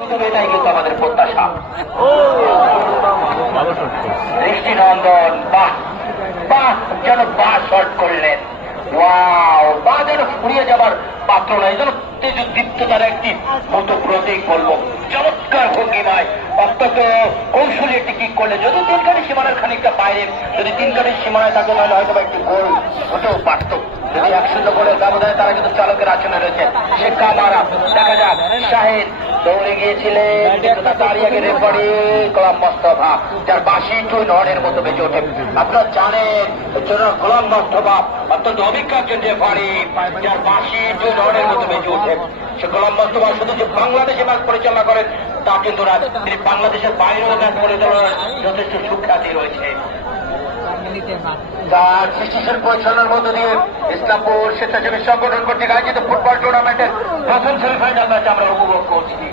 এটাই কিন্তু আমাদের প্রত্যাশা। দৃষ্টিনন্দন বাহ বাহ যেন বা শর্ট করলেন, ওয়াও বা যেন ফুরিয়ে যাবার পাত্র নয়, যেন তেজদীপ্ততার একটি মতো প্রতীক বলবো। চমৎকার ভঙ্গিমায় অত্যন্ত কৌশলী একটি কিক করলে, যদি তিন কাঠি সীমানার খানিকটা বাইরে, যদি তিন কাঠির সীমানায় থাকে তাহলে হয়তো একটি গোল হতেও পারত। যদি 1-0 গোলের ব্যবধানে তারা কিন্তু চালকের আসনে রয়েছে। সে কামারা দেখা যাক, শাহিদ দৌড়ে গিয়েছিলেন কিন্তু তা দাঁড়িয়ে গিয়ে রেফারি গোলাম মোস্তফা, যার বাঁশি টুই ননের মতো বেঁচে ওঠে। আপনারা জানেন গোলাম মোস্তফা অত্যন্ত অভিজ্ঞ একজন রেফারি, যার বাঁশি টুই ননের মতো বেঁচে ওঠে। সে গোলাম মোস্তফা শুধু যে বাংলাদেশে ম্যাচ পরিচালনা করেন তা কিন্তু না, তিনি বাংলাদেশের বাইরেও ম্যাচ পরিচালনার যথেষ্ট সুখ্যাতি রয়েছে। তার সৃষ্টিশীল পরিচালনার মধ্য দিয়ে ইসলামপুর স্বেচ্ছাসেবী সংগঠন কর্তৃক আয়োজিত ফুটবল টুর্নামেন্টের প্রথম সেমিফাইনাল ম্যাচ আমরা উপভোগ করছি।